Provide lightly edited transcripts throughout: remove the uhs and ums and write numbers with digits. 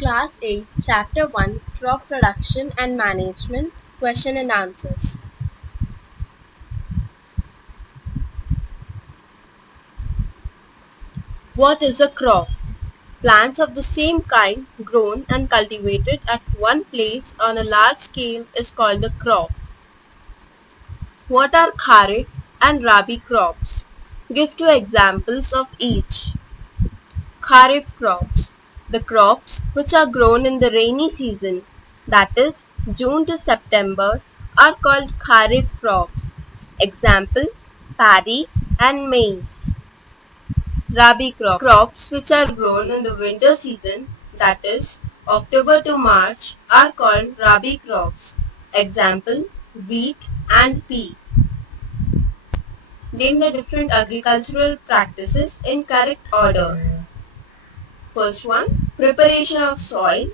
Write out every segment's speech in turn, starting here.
Class 8, Chapter 1, Crop Production and Management, Question and Answers. What is a crop? Plants of the same kind grown and cultivated at one place on a large scale is called a crop. What are Kharif and Rabi crops? Give two examples of each. Kharif crops. The crops which are grown in the rainy season, that is June to September, are called Kharif crops. Example, paddy and maize. Rabi crops which are grown in the winter season, that is October to March, are called Rabi crops. Example, wheat and pea. Name the different agricultural practices in correct order. First one, preparation of soil.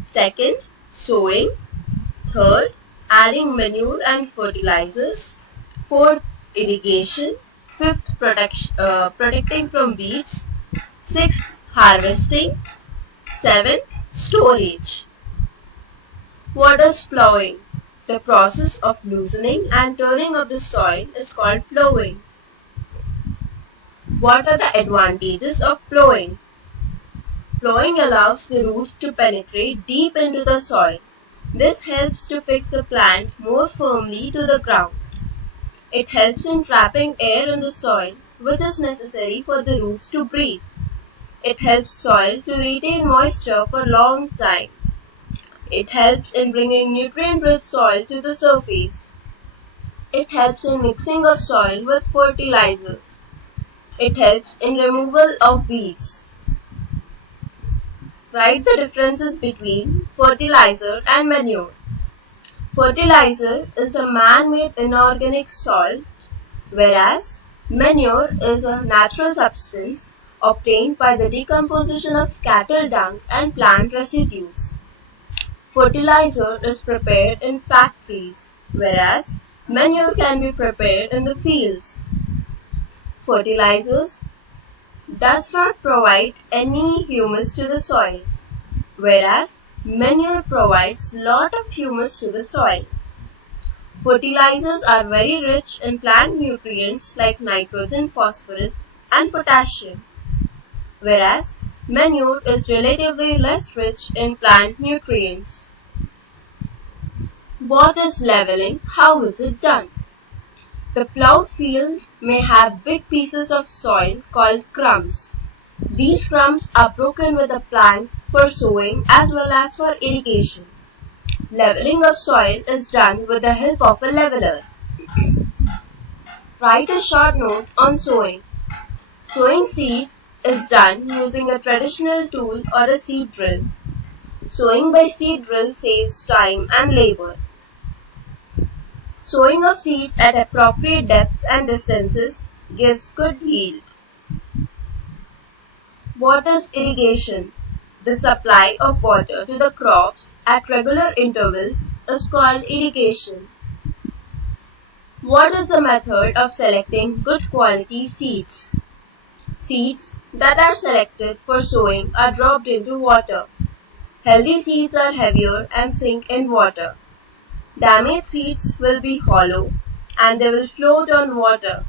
Second, sowing. Third, adding manure and fertilizers. Fourth, irrigation. Fifth, protecting from weeds. Sixth, harvesting. Seventh, storage. What is plowing? The process of loosening and turning of the soil is called plowing. What are the advantages of plowing? Plowing allows the roots to penetrate deep into the soil. This helps to fix the plant more firmly to the ground. It helps in trapping air in the soil, which is necessary for the roots to breathe. It helps soil to retain moisture for a long time. It helps in bringing nutrient-rich soil to the surface. It helps in mixing of soil with fertilizers. It helps in removal of weeds. Write the differences between fertilizer and manure. Fertilizer is a man-made inorganic salt, whereas manure is a natural substance obtained by the decomposition of cattle dung and plant residues. Fertilizer is prepared in factories, whereas manure can be prepared in the fields. Fertilizers does not provide any humus to the soil, whereas manure provides lot of humus to the soil. Fertilizers are very rich in plant nutrients like nitrogen, phosphorus and potassium, whereas manure is relatively less rich in plant nutrients. What is leveling? How is it done? The plowed field may have big pieces of soil called crumbs. These crumbs are broken with a plank for sowing as well as for irrigation. Leveling of soil is done with the help of a leveler. Write a short note on sowing. Sowing seeds is done using a traditional tool or a seed drill. Sowing by seed drill saves time and labor. Sowing of seeds at appropriate depths and distances gives good yield. What is irrigation? The supply of water to the crops at regular intervals is called irrigation. What is the method of selecting good quality seeds? Seeds that are selected for sowing are dropped into water. Healthy seeds are heavier and sink in water. Damaged seeds will be hollow and they will float on water.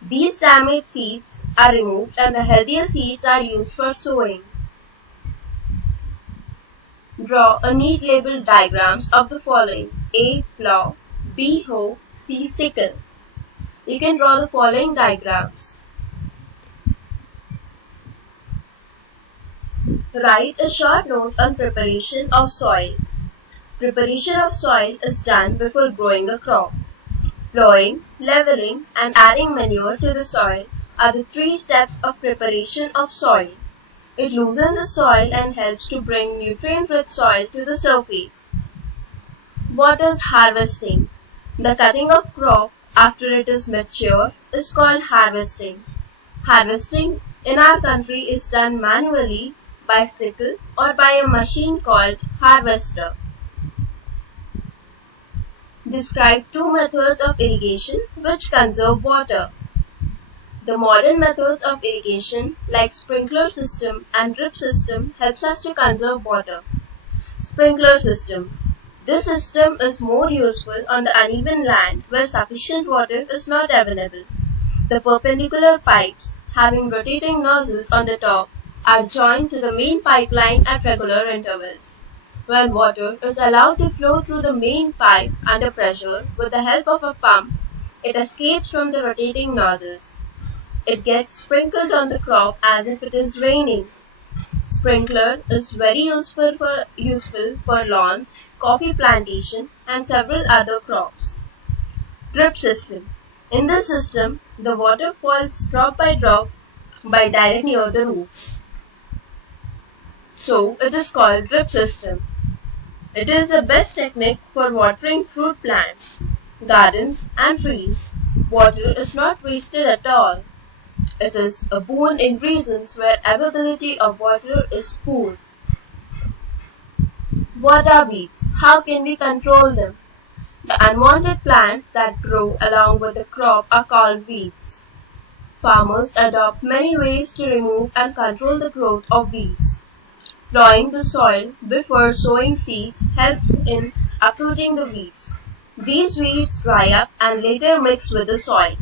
These damaged seeds are removed and the healthier seeds are used for sowing. Draw a neat label diagrams of the following: A. Plow, B. Hoe, C. Sickle. You can draw the following diagrams. Write a short note on preparation of soil. Preparation of soil is done before growing a crop. Plowing, leveling and adding manure to the soil are the three steps of preparation of soil. It loosens the soil and helps to bring nutrient-rich soil to the surface. What is harvesting? The cutting of crop after it is mature is called harvesting. Harvesting in our country is done manually by sickle or by a machine called harvester. Describe two methods of irrigation which conserve water. The modern methods of irrigation like sprinkler system and drip system helps us to conserve water. Sprinkler system. This system is more useful on the uneven land where sufficient water is not available. The perpendicular pipes, having rotating nozzles on the top, are joined to the main pipeline at regular intervals. When water is allowed to flow through the main pipe under pressure with the help of a pump, it escapes from the rotating nozzles. It gets sprinkled on the crop as if it is raining. Sprinkler is very useful for lawns, coffee plantation, and several other crops. Drip system. In this system, the water falls drop by drop by direct near the roots. So, it is called drip system. It is the best technique for watering fruit plants, gardens, and trees. Water is not wasted at all. It is a boon in regions where availability of water is poor. What are weeds? How can we control them? The unwanted plants that grow along with the crop are called weeds. Farmers adopt many ways to remove and control the growth of weeds. Plowing the soil before sowing seeds helps in uprooting the weeds. These weeds dry up and later mix with the soil.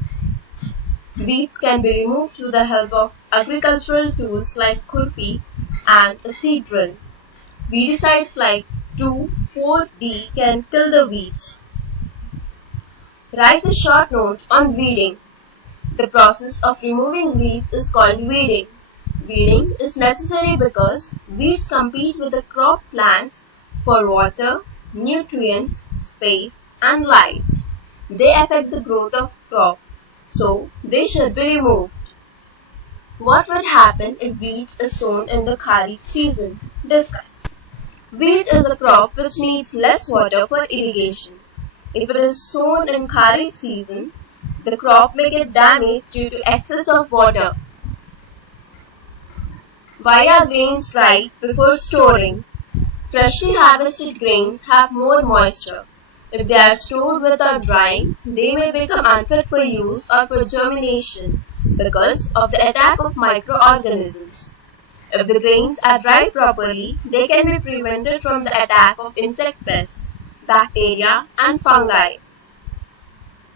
Weeds can be removed through the help of agricultural tools like kurfi and a seed drill. Weedicides like 2,4-D can kill the weeds. Write a short note on weeding. The process of removing weeds is called weeding. Weeding is necessary because weeds compete with the crop plants for water, nutrients, space, and light. They affect the growth of crop, so they should be removed. What would happen if wheat is sown in the Kharif season? Discuss. Wheat is a crop which needs less water for irrigation. If it is sown in Kharif season, the crop may get damaged due to excess of water. Why are grains dried before storing? Freshly harvested grains have more moisture. If they are stored without drying, they may become unfit for use or for germination because of the attack of microorganisms. If the grains are dried properly, they can be prevented from the attack of insect pests, bacteria, and fungi.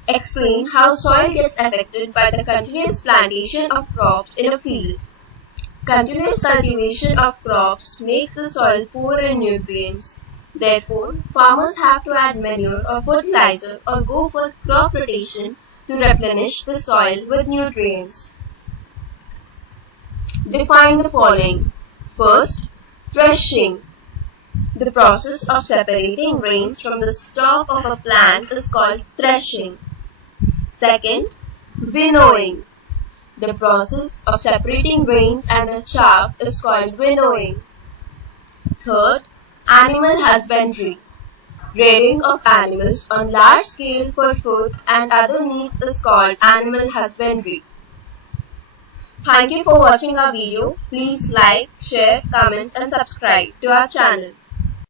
Explain how soil gets affected by the continuous plantation of crops in a field. Continuous cultivation of crops makes the soil poor in nutrients. Therefore, farmers have to add manure or fertilizer or go for crop rotation to replenish the soil with nutrients. Define the following. First, threshing. The process of separating grains from the stalk of a plant is called threshing. Second, winnowing. The process of separating grains and the chaff is called winnowing. Third, animal husbandry. Rearing of animals on large scale for food and other needs is called animal husbandry. Thank you for watching our video. Please like, share, comment and subscribe to our channel.